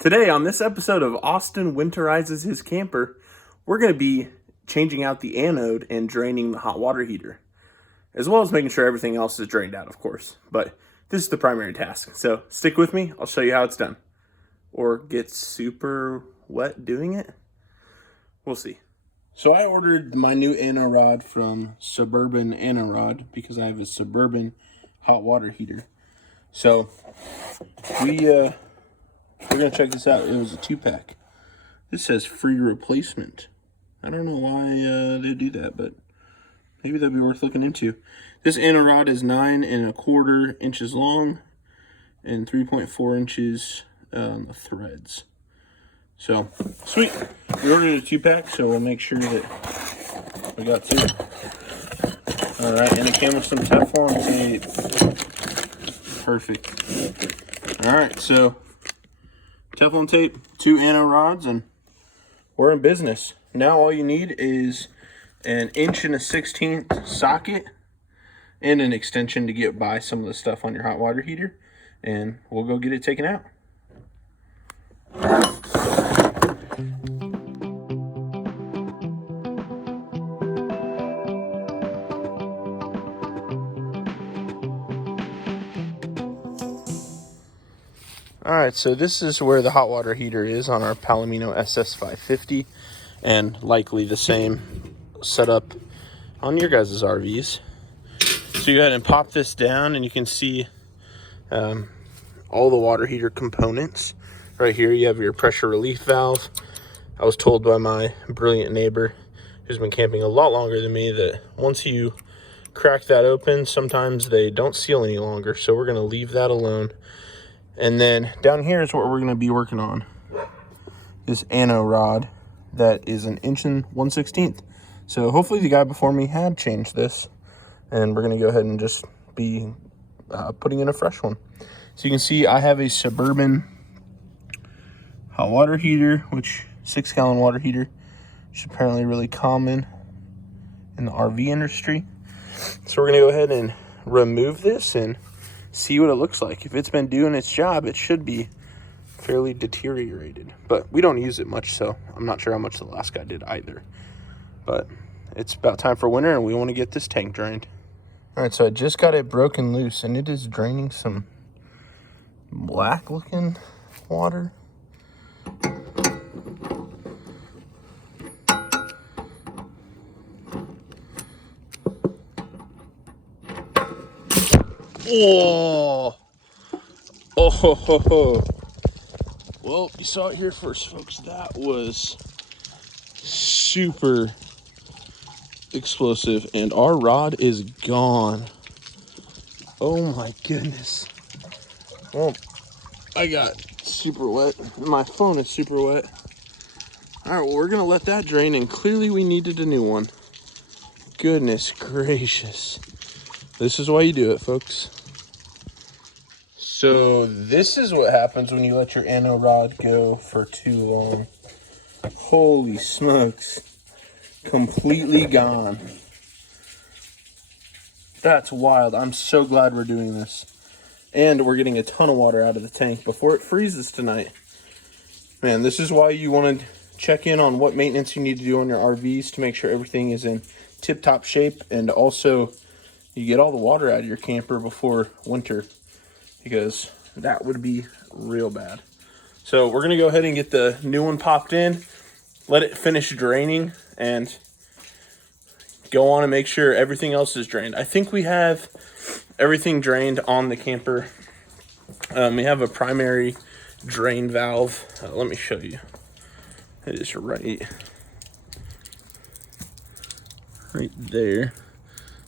Today, on this episode of Austin Winterizes His Camper, we're going to be changing out the anode and draining the hot water heater, as well as making sure everything else is drained out, of course. But this is the primary task, so stick with me. I'll show you how it's done. Or get super wet doing it. We'll see. So I ordered my new Anode from Suburban Anode because I have a Suburban hot water heater. So we're going to check this out. It was a 2-pack. This says free replacement. I don't know why they do that, but maybe that'd be worth looking into. This Anode is 9¼ inches long and 3.4 inches threads. So, sweet. We ordered a 2-pack, so we'll make sure that we got 2. Alright, and it came with some Teflon tape. Perfect. Alright, so Teflon tape, 2 Anodes, and we're in business. Now all you need is an 1 1/16 socket and an extension to get by some of the stuff on your hot water heater, and we'll go get it taken out. Alright, so this is where the hot water heater is on our Palomino SS-550, and likely the same setup on your guys' RVs. So you go ahead and pop this down, and you can see all the water heater components. Right here you have your pressure relief valve. I was told by my brilliant neighbor, who's been camping a lot longer than me, that once you crack that open, sometimes they don't seal any longer, so we're going to leave that alone. And then down here is what we're going to be working on. This Anode that is an 1 1/16. So hopefully the guy before me had changed this. And we're going to go ahead and just be putting in a fresh one. So you can see I have a Suburban hot water heater, which 6-gallon water heater, which is apparently really common in the RV industry. So we're going to go ahead and remove this and see what it looks like. If it's been doing its job, it should be fairly deteriorated, but we don't use it much, so I'm not sure how much the last guy did either. But it's about time for winter, and we want to get this tank drained. All right, so I just got it broken loose, and it is draining some black looking water. Oh, ho, ho, ho. Well, you saw it here first, folks. That was super explosive, and our rod is gone. Oh my goodness. Well, I got super wet. My phone is super wet. All right, well, we're gonna let that drain, and clearly we needed a new one. Goodness gracious. This is why you do it, folks. So this is what happens when you let your Anode go for too long. Holy smokes. Completely gone. That's wild. I'm so glad we're doing this. And we're getting a ton of water out of the tank before it freezes tonight. Man, this is why you want to check in on what maintenance you need to do on your RVs to make sure everything is in tip-top shape, and also you get all the water out of your camper before winter, because that would be real bad. So we're going to go ahead and get the new one popped in, let it finish draining, and go on and make sure everything else is drained. I think we have everything drained on the camper. We have a primary drain valve. Let me show you. It is right there.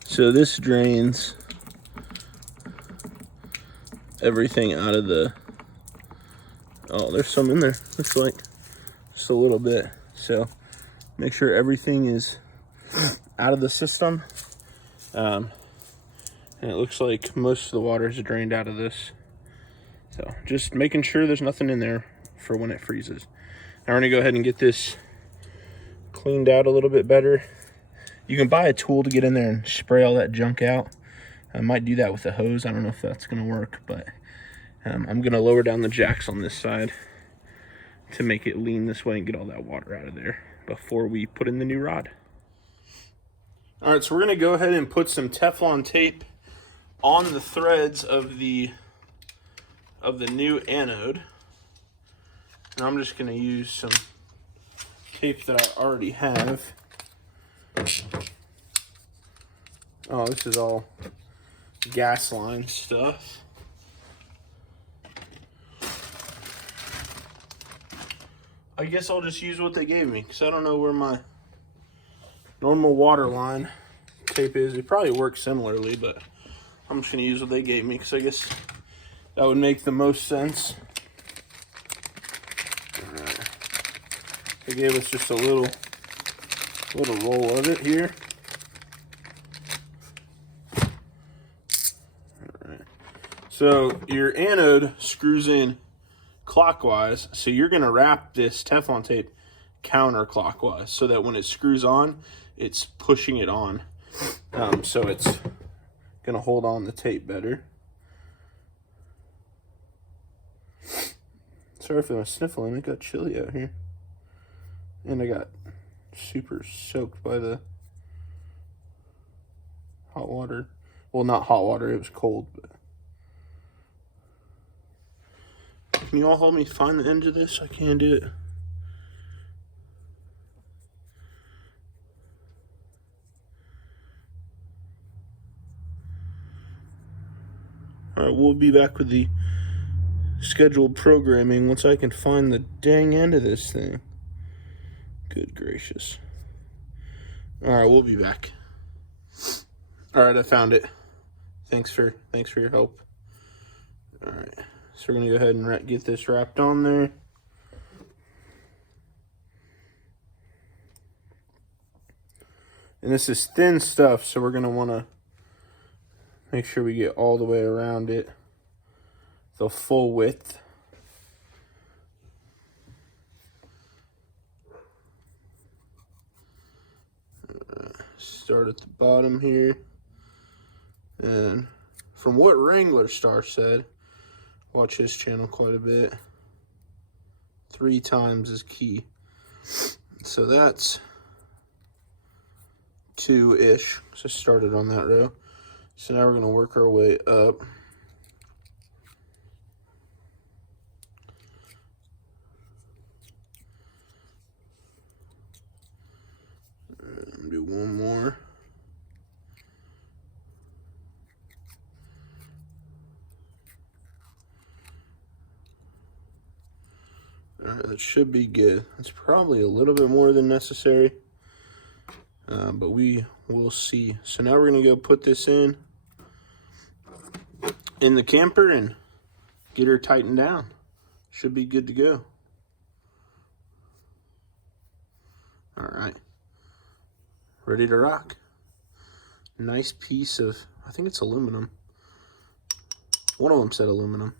So this drains everything out of the, oh, there's some in there, looks like just a little bit. So make sure everything is out of the system, and it looks like most of the water is drained out of this. So just making sure there's nothing in there for when it freezes. Now we're gonna go ahead and get this cleaned out a little bit better. You can buy a tool to get in there and spray all that junk out. I might do that with a hose. I don't know if that's gonna work, but I'm gonna lower down the jacks on this side to make it lean this way and get all that water out of there before we put in the new rod. All right, so we're gonna go ahead and put some Teflon tape on the threads of the new anode. And I'm just gonna use some tape that I already have. Oh, this is all gas line stuff. I guess I'll just use what they gave me because I don't know where my normal water line tape is. It probably works similarly, but I'm just gonna use what they gave me because I guess that would make the most sense. All right. They gave us just a little roll of it here. All right. So your anode screws in clockwise, so you're going to wrap this Teflon tape counterclockwise so that when it screws on, it's pushing it on. So it's going to hold on the tape better. Sorry for my sniffling, it got chilly out here. And I got super soaked by the hot water. Well, not hot water, it was cold, but can you all help me find the end of this? I can't do it. All right, we'll be back with the scheduled programming once I can find the dang end of this thing. Good gracious. All right, we'll be back. All right, I found it. Thanks for your help. All right. So we're going to go ahead and get this wrapped on there. And this is thin stuff, so we're going to want to make sure we get all the way around it, the full width. Start at the bottom here. And from what Wrangler Star said, watch his channel quite a bit, 3 times is key. So that's 2-ish. So started on that row. So now we're going to work our way up. And do one more. Alright, that should be good. It's probably a little bit more than necessary, but we will see. So now we're going to go put this in the camper and get her tightened down. Should be good to go. Alright, ready to rock. Nice piece of, I think it's aluminum. One of them said aluminum.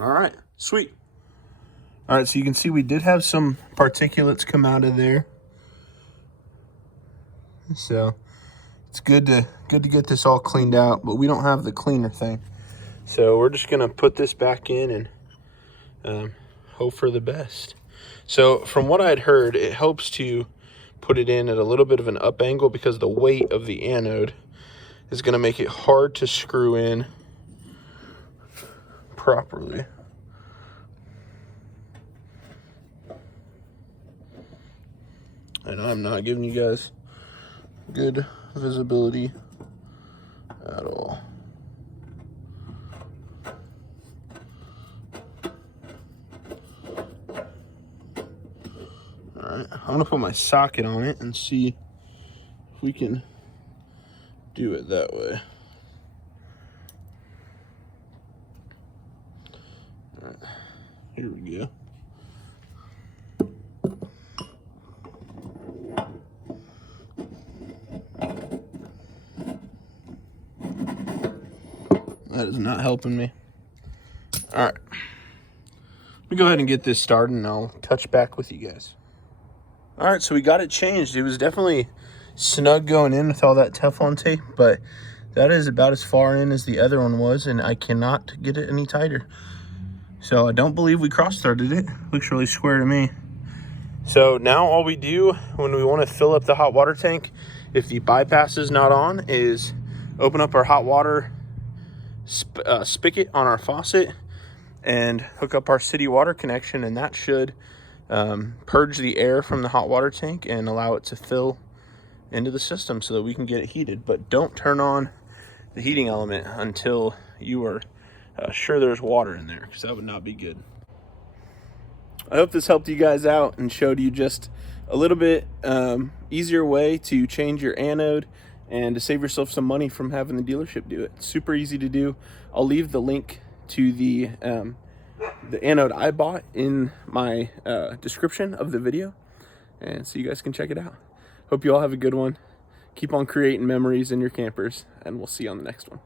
Alright, sweet. All right, so you can see we did have some particulates come out of there. So it's good to get this all cleaned out, but we don't have the cleaner thing. So we're just gonna put this back in and hope for the best. So from what I'd heard, it helps to put it in at a little bit of an up angle because the weight of the anode is gonna make it hard to screw in properly. And I'm not giving you guys good visibility at all. All right, I'm gonna put my socket on it and see if we can do it that way. All right, here we go. That is not helping me. All right. Let me go ahead and get this started and I'll touch back with you guys. All right, so we got it changed. It was definitely snug going in with all that Teflon tape, but that is about as far in as the other one was, and I cannot get it any tighter. So I don't believe we cross-threaded it. Looks really square to me. So now all we do when we want to fill up the hot water tank, if the bypass is not on, is open up our hot water spigot on our faucet and hook up our city water connection, and that should purge the air from the hot water tank and allow it to fill into the system so that we can get it heated. But don't turn on the heating element until you are sure there's water in there, because that would not be good. I hope this helped you guys out and showed you just a little bit easier way to change your anode and to save yourself some money from having the dealership do it. It's super easy to do. I'll leave the link to the anode I bought in my description of the video, and so you guys can check it out. Hope you all have a good one. Keep on creating memories in your campers, and we'll see you on the next one.